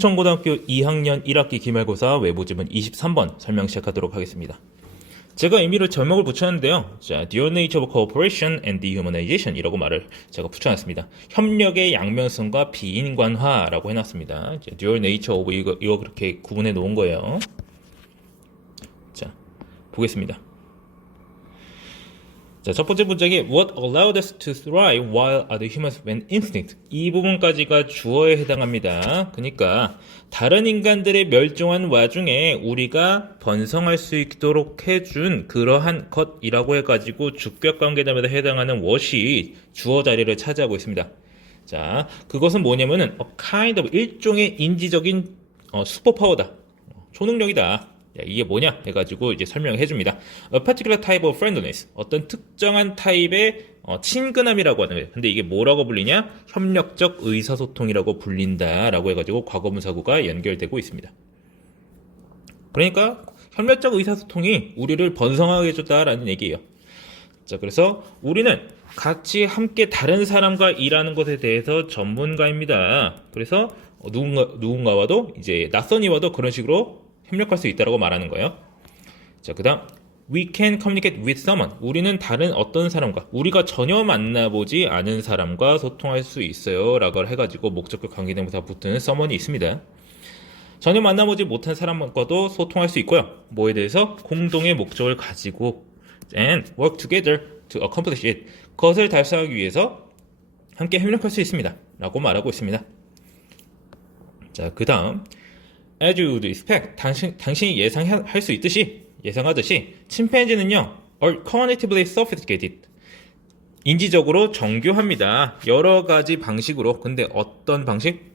청고등학교 2학년 1학기 기말고사 외부지문 23번 설명 시작하도록 하겠습니다. 제가 임의로 제목을 붙였는데요. 자, Dual Nature of Cooperation and Dehumanization 이라고 말을 제가 붙여놨습니다. 협력의 양면성과 비인간화라고 해놨습니다. 자, Dual Nature of 이거 그렇게 구분해 놓은 거예요. 자, 보겠습니다. 자, 첫 번째 문장이 What allowed us to thrive while other humans went extinct. 이 부분까지가 주어에 해당합니다. 그러니까 다른 인간들의 멸종한 와중에 우리가 번성할 수 있도록 해준 그러한 것이라고 해가지고 주격관계대마다 해당하는 what이 주어 자리를 차지하고 있습니다. 자, 그것은 뭐냐면은 kind of 일종의 인지적인 슈퍼파워다. 초능력이다. 이게 뭐냐 해가지고 이제 설명해 줍니다. A particular type of friendliness. 어떤 특정한 타입의 친근함이라고 하는 거예요. 근데 이게 뭐라고 불리냐? 협력적 의사소통이라고 불린다라고 해가지고 과거분사구가 연결되고 있습니다. 그러니까 협력적 의사소통이 우리를 번성하게 해줬다라는 얘기예요. 자, 그래서 우리는 같이 함께 다른 사람과 일하는 것에 대해서 전문가입니다. 그래서 누군가와도 이제 낯선 이와도 그런 식으로 협력할 수 있다고 말하는 거예요. 자, 그 다음 We can communicate with someone. 우리는 다른 어떤 사람과 우리가 전혀 만나보지 않은 사람과 소통할 수 있어요 라고 해가지고 목적격 관계대명사 붙는 someone이 있습니다. 전혀 만나보지 못한 사람과도 소통할 수 있고요. 뭐에 대해서? 공동의 목적을 가지고 and work together to accomplish it. 그것을 달성하기 위해서 함께 협력할 수 있습니다 라고 말하고 있습니다. 자, 그 다음 As you would expect, 당신이 예상할 수 있듯이, 예상하듯이, 침팬지는요, are cognitively sophisticated. 인지적으로 정교합니다. 여러 가지 방식으로. 근데 어떤 방식?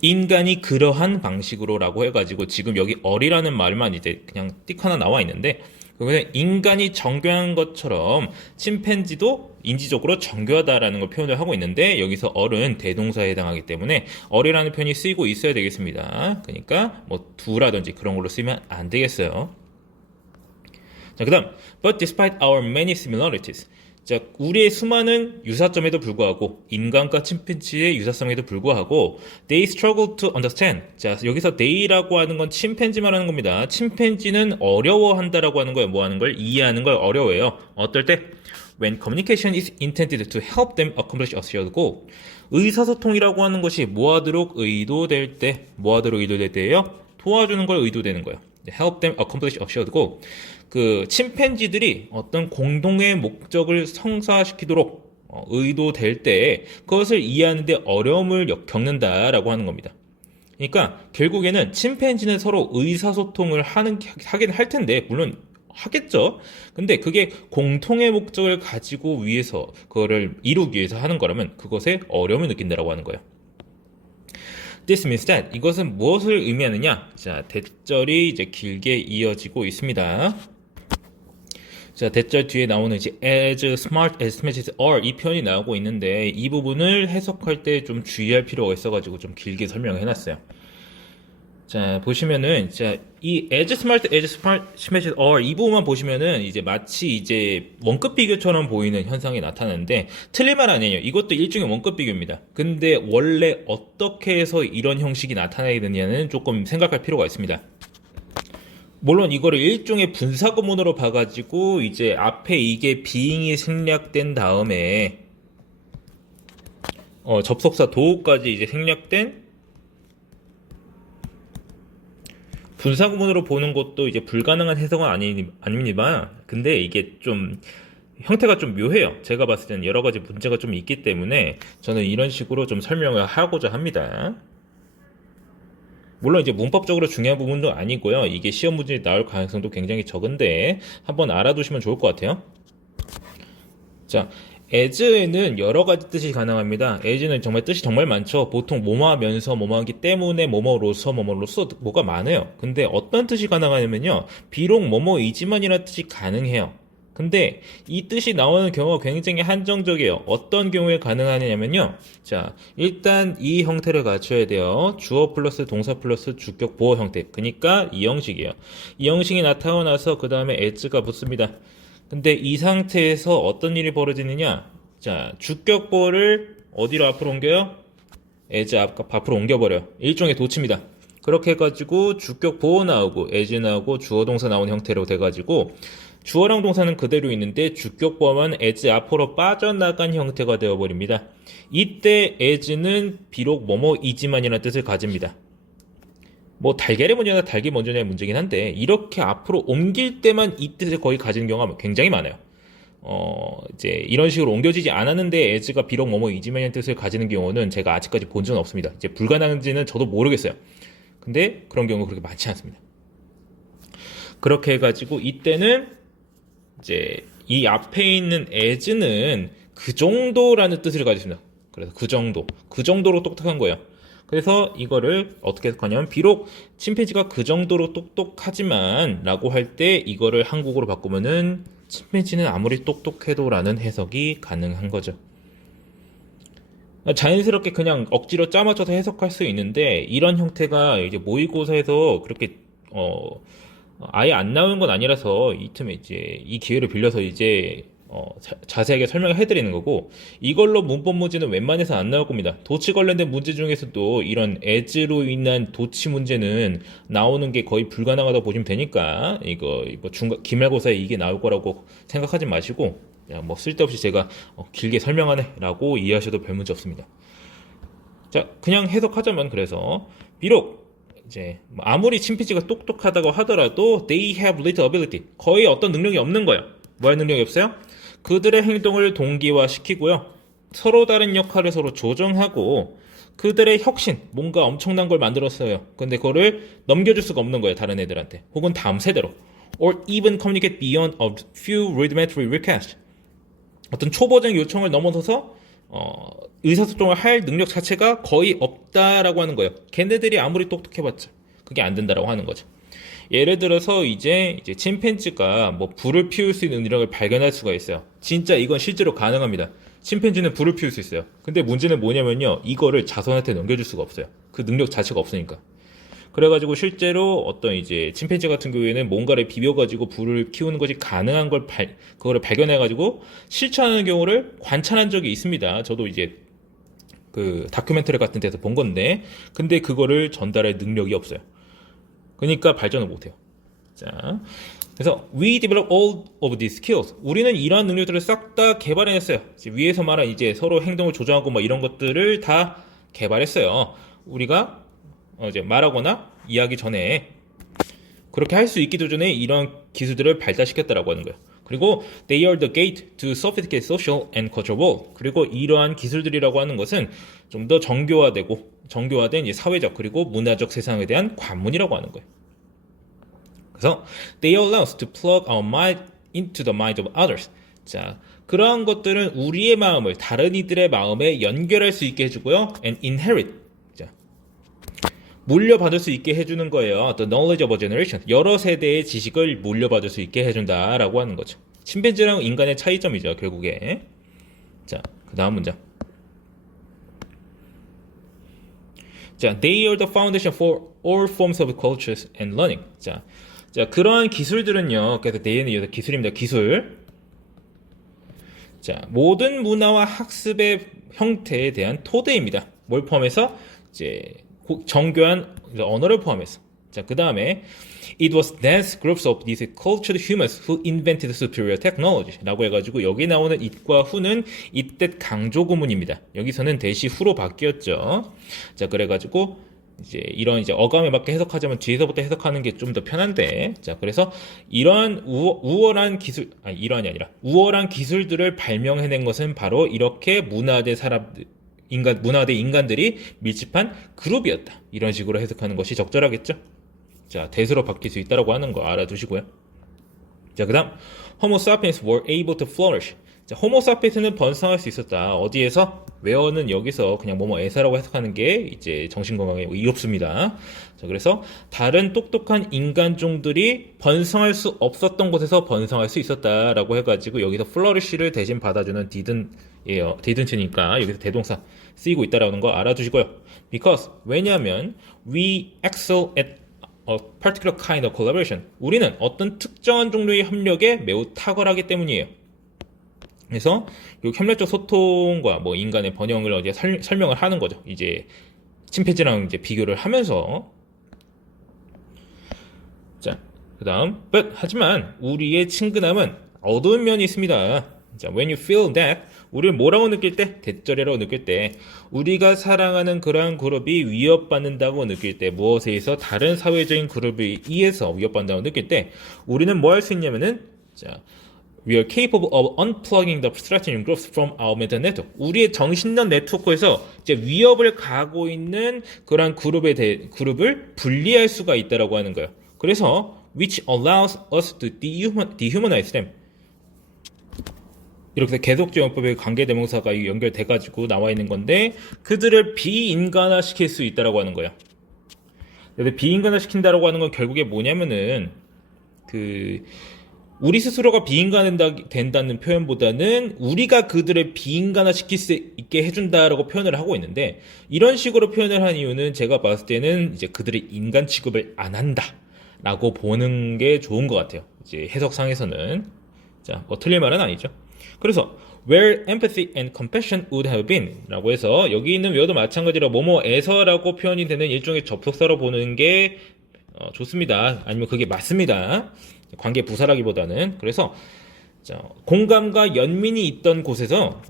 인간이 그러한 방식으로라고 해가지고 지금 여기 어리라는 말만 이제 그냥 띡 하나 나와 있는데, 그러면 인간이 정교한 것처럼 침팬지도 인지적으로 정교하다라는 걸 표현을 하고 있는데 여기서 어른 대동사에 해당하기 때문에 어리라는 표현이 쓰이고 있어야 되겠습니다. 그러니까 뭐 두라든지 그런 걸로 쓰면 안 되겠어요. 자, 그 다음 But despite our many similarities. 자, 우리의 수많은 유사점에도 불구하고 인간과 침팬지의 유사성에도 불구하고 they struggle to understand. 자, 여기서 they라고 하는 건 침팬지 말하는 겁니다. 침팬지는 어려워한다라고 하는 거예요. 뭐 하는 걸? 이해하는 걸 어려워해요. 어떨 때? When communication is intended to help them accomplish a shared goal. 의사소통이라고 하는 것이 뭐하도록 의도될 때, 뭐하도록 의도될 때예요? 도와주는 걸 의도되는 거예요. help them accomplish a shared goal. 그 침팬지들이 어떤 공동의 목적을 성사시키도록 의도될 때 그것을 이해하는 데 어려움을 겪는다라고 하는 겁니다. 그러니까 결국에는 침팬지는 서로 의사소통을 하긴 할 텐데 물론 하겠죠. 근데 그게 공통의 목적을 가지고 위해서 그거를 이루기 위해서 하는 거라면 그것에 어려움을 느낀다라고 하는 거예요. This means that 이것은 무엇을 의미하느냐? 자, 대절이 이제 길게 이어지고 있습니다. 자, 대절 뒤에 나오는 이제 as smart as smartest are 이 표현이 나오고 있는데 이 부분을 해석할 때 좀 주의할 필요가 있어가지고 좀 길게 설명을 해놨어요. 자, 보시면은 이 as smart as smartest are 이 부분만 보시면은 이제 마치 이제 원급 비교처럼 보이는 현상이 나타나는데 틀린 말 아니에요. 이것도 일종의 원급 비교입니다. 근데 원래 어떻게 해서 이런 형식이 나타나게 되느냐는 조금 생각할 필요가 있습니다. 물론 이거를 일종의 분사구문으로 봐가지고 이제 앞에 이게 being이 생략된 다음에 접속사 do까지 이제 생략된 분사구문으로 보는 것도 이제 불가능한 해석은 아닙니다. 근데 이게 좀 형태가 좀 묘해요. 제가 봤을 때는 여러 가지 문제가 좀 있기 때문에 저는 이런 식으로 좀 설명을 하고자 합니다. 물론 이제 문법적으로 중요한 부분도 아니고요. 이게 시험 문제에 나올 가능성도 굉장히 적은데 한번 알아두시면 좋을 것 같아요. 자, as에는 여러 가지 뜻이 가능합니다. as는 정말 뜻이 정말 많죠. 보통 뭐뭐하면서 뭐뭐하기 때문에 뭐뭐로서 뭐뭐로서 뭐가 많아요. 근데 어떤 뜻이 가능하냐면요. 비록 뭐뭐이지만이라는 뜻이 가능해요. 근데 이 뜻이 나오는 경우가 굉장히 한정적이에요. 어떤 경우에 가능하냐면요. 자, 일단 이 형태를 갖춰야 돼요. 주어 플러스 동사 플러스 주격 보어 형태. 그러니까 이 형식이에요. 이 형식이 나타나고 나서 그 다음에 as가 붙습니다. 근데 이 상태에서 어떤 일이 벌어지느냐? 자, 주격 보어를 어디로 앞으로 옮겨요? as 앞으로 옮겨버려요. 일종의 도치입니다. 그렇게 해가지고 주격 보호 나오고 as 나오고 주어 동사 나오는 형태로 돼가지고 주어랑 동사는 그대로 있는데 주격 보호만 as 앞으로 빠져나간 형태가 되어버립니다. 이때 as는 비록 뭐뭐이지만이라는 뜻을 가집니다. 뭐 달걀이 먼저냐 닭이 먼저냐의 문제긴 한데 이렇게 앞으로 옮길 때만 이 뜻을 거의 가지는 경우가 굉장히 많아요. 이제 이런 식으로 옮겨지지 않았는데 as가 비록 뭐뭐이지만이라는 뜻을 가지는 경우는 제가 아직까지 본 적은 없습니다. 이제 불가능한지는 저도 모르겠어요. 근데 그런 경우가 그렇게 많지 않습니다. 그렇게 해가지고 이때는 이제 이 앞에 있는 as는 그 정도라는 뜻을 가지고 있습니다. 그래서 그 정도로 똑똑한 거예요. 그래서 이거를 어떻게 해석하냐면 비록 침팬지가 그 정도로 똑똑하지만 라고 할 때 이거를 한국어로 바꾸면은 침팬지는 아무리 똑똑해도 라는 해석이 가능한 거죠. 자연스럽게 그냥 억지로 짜맞춰서 해석할 수 있는데 이런 형태가 이제 모의고사에서 그렇게 아예 안 나오는 건 아니라서 이 틈에 이제 이 기회를 빌려서 이제 자세하게 설명을 해드리는 거고 이걸로 문법 문제는 웬만해서 안 나올 겁니다. 도치 관련된 문제 중에서도 이런 as로 인한 도치 문제는 나오는 게 거의 불가능하다고 보시면 되니까 이거 기말고사에 이게 나올 거라고 생각하지 마시고 야, 뭐 쓸데없이 제가 길게 설명하네 라고 이해하셔도 별 문제 없습니다. 자, 그냥 해석하자면 그래서 비록 이제 아무리 침팬지가 똑똑하다고 하더라도 they have little ability 거의 어떤 능력이 없는 거예요. 뭐할 능력이 없어요? 그들의 행동을 동기화시키고요. 서로 다른 역할을 서로 조정하고 그들의 혁신, 뭔가 엄청난 걸 만들었어요. 근데 그거를 넘겨줄 수가 없는 거예요. 다른 애들한테. 혹은 다음 세대로. Or even communicate beyond a few rudimentary requests. 어떤 초보적 요청을 넘어서서 의사소통을 할 능력 자체가 거의 없다라고 하는 거예요. 걔네들이 아무리 똑똑해봤자 그게 안 된다라고 하는 거죠. 예를 들어서 이제 침팬지가 뭐 불을 피울 수 있는 능력을 발견할 수가 있어요. 진짜 이건 실제로 가능합니다. 침팬지는 불을 피울 수 있어요. 근데 문제는 뭐냐면요. 이거를 자손한테 넘겨줄 수가 없어요. 그 능력 자체가 없으니까. 그래가지고 실제로 어떤 이제 침팬지 같은 경우에는 뭔가를 비벼가지고 불을 키우는 것이 가능한 그거를 발견해가지고 실천하는 경우를 관찰한 적이 있습니다. 저도 이제 그 다큐멘터리 같은 데서 본 건데, 근데 그거를 전달할 능력이 없어요. 그러니까 발전을 못해요. 자, 그래서 we develop all of these skills. 우리는 이러한 능력들을 싹 다 개발해냈어요. 위에서 말한 이제 서로 행동을 조정하고 뭐 이런 것들을 다 개발했어요. 우리가 이제 말하거나 이야기 전에 그렇게 할 수 있기도 전에 이런 기술들을 발달시켰다라고 하는 거예요. 그리고 they are the gate to sophisticated social and cultural world. 그리고 이러한 기술들이라고 하는 것은 좀 더 정교화된 이제 사회적 그리고 문화적 세상에 대한 관문이라고 하는 거예요. 그래서 they allow us to plug our mind into the mind of others. 자, 그러한 것들은 우리의 마음을 다른 이들의 마음에 연결할 수 있게 해주고요. and inherit. 자, 물려받을 수 있게 해주는 거예요. The knowledge of a generation. 여러 세대의 지식을 물려받을 수 있게 해준다라고 하는 거죠. 침팬지랑 인간의 차이점이죠, 결국에. 자, 그 다음 문장. 자, they are the foundation for all forms of cultures and learning. 자, 그러한 기술들은요. 그래서 they는 여기서 기술입니다. 기술. 자, 모든 문화와 학습의 형태에 대한 토대입니다. 뭘 포함해서? 이제 정교한 언어를 포함해서. 자, 그 다음에 it was dense groups of these cultured humans who invented superior technology 라고 해가지고 여기 나오는 it과 who는 이때 강조 구문입니다. 여기서는 대시 who로 바뀌었죠. 자, 그래가지고 이제 이런 이제 어감에 맞게 해석하자면 뒤에서부터 해석하는 게 좀 더 편한데, 자, 그래서 이러한 우월한 기술, 이러한이 아니라 우월한 기술들을 발명해낸 것은 바로 이렇게 문화대 인간들이 밀집한 그룹이었다. 이런 식으로 해석하는 것이 적절하겠죠. 자, 대수로 바뀔 수 있다고 하는 거 알아두시고요. 자, 그 다음 Homo sapiens were able to flourish. 자, Homo sapiens는 번성할 수 있었다. 어디에서? where는 여기서 그냥 뭐뭐에서라고 해석하는 게 이제 정신건강에 이롭습니다. 자, 그래서 다른 똑똑한 인간종들이 번성할 수 없었던 곳에서 번성할 수 있었다라고 해가지고 여기서 flourish를 대신 받아주는 didn't니까 여기서 대동사 쓰이고 있다라는 거 알아두시고요. because 왜냐하면 we excel at a particular kind of collaboration. 우리는 어떤 특정한 종류의 협력에 매우 탁월하기 때문이에요. 그래서 요 협력적 소통과 뭐 인간의 번영을 이제 설명을 하는 거죠. 이제 침팬지랑 이제 비교를 하면서. 자, 그다음 하지만 우리의 친근함은 어두운 면이 있습니다. 자, when you feel that, 우리를 뭐라고 느낄 때? 대절이라고 느낄 때, 우리가 사랑하는 그러한 그룹이 위협받는다고 느낄 때, 무엇에 의해서 다른 사회적인 그룹에 의해서 위협받는다고 느낄 때, 우리는 뭐 할 수 있냐면은, 자, we are capable of unplugging the threatening groups from our mental network. 우리의 정신력 네트워크에서 이제 위협을 가하고 있는 그러한 그룹을 분리할 수가 있다라고 하는 거예요. 그래서 which allows us to dehumanize them. 이렇게 계속적용법의 관계대명사가 연결돼가지고 나와 있는 건데 그들을 비인간화시킬 수 있다라고 하는 거예요. 근데 비인간화시킨다라고 하는 건 결국에 뭐냐면은 우리 스스로가 비인간화된다는 표현보다는 우리가 그들을 비인간화시킬 수 있게 해준다라고 표현을 하고 있는데 이런 식으로 표현을 한 이유는 제가 봤을 때는 이제 그들의 인간 취급을 안 한다라고 보는 게 좋은 것 같아요. 이제 해석상에서는 자, 뭐 틀린 말은 아니죠. 그래서 where empathy and compassion would have been 라고 해서 여기 있는 where도 마찬가지로 뭐뭐에서라고 표현이 되는 일종의 접속사로 보는 게 좋습니다. 아니면 그게 맞습니다. 관계 부사라기보다는. 그래서 자, 공감과 연민이 있던 곳에서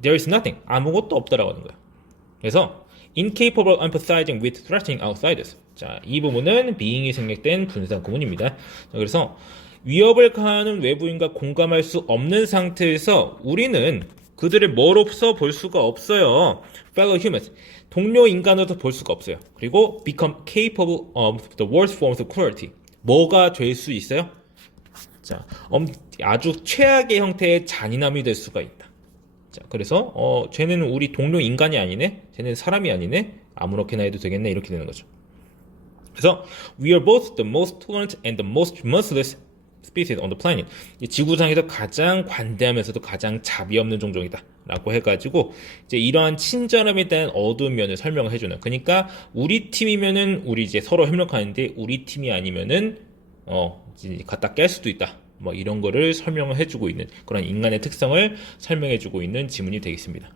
there is nothing, 아무것도 없다라고 하는 거예요. 그래서 incapable of empathizing with threatening outsiders. 자, 이 부분은 being이 생략된 분사 구문입니다. 자, 그래서 위협을 가하는 외부인과 공감할 수 없는 상태에서 우리는 그들을 뭐로서 볼 수가 없어요. fellow humans, 동료 인간으로서 볼 수가 없어요. 그리고 become capable of the worst forms of cruelty. 뭐가 될 수 있어요? 자, 아주 최악의 형태의 잔인함이 될 수가 있다. 자, 그래서 쟤는 우리 동료 인간이 아니네, 쟤는 사람이 아니네, 아무렇게나 해도 되겠네, 이렇게 되는 거죠. 그래서 we are both the most tolerant and the most merciless species on the planet. 지구상에서 가장 관대하면서도 가장 자비 없는 종족이다 라고 해가지고 이제 이러한 친절함에 대한 어두운 면을 설명을 해주는. 그러니까 우리 팀이면은 우리 이제 서로 협력하는데 우리 팀이 아니면은 이제 갖다 깰 수도 있다, 뭐 이런 거를 설명을 해주고 있는 그런 인간의 특성을 설명해주고 있는 지문이 되겠습니다.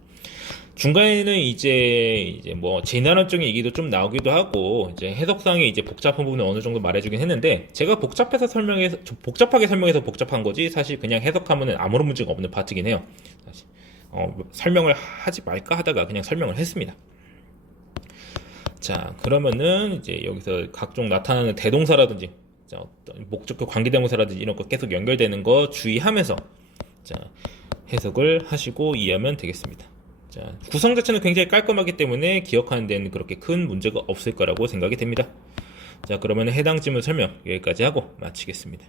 중간에는 이제 뭐 진화론적인 얘기도 좀 나오기도 하고 이제 해석상에 이제 복잡한 부분을 어느 정도 말해주긴 했는데 제가 복잡하게 설명해서 복잡한 거지 사실 그냥 해석하면은 아무런 문제가 없는 파트긴 해요. 사실 설명을 하지 말까 하다가 그냥 설명을 했습니다. 자, 그러면은 이제 여기서 각종 나타나는 대동사라든지 자, 어떤 목적격 관계대명사라든지 이런 거 계속 연결되는 거 주의하면서 자, 해석을 하시고 이해하면 되겠습니다. 자, 구성 자체는 굉장히 깔끔하기 때문에 기억하는 데는 그렇게 큰 문제가 없을 거라고 생각이 됩니다. 자, 그러면 해당 지문 설명 여기까지 하고 마치겠습니다.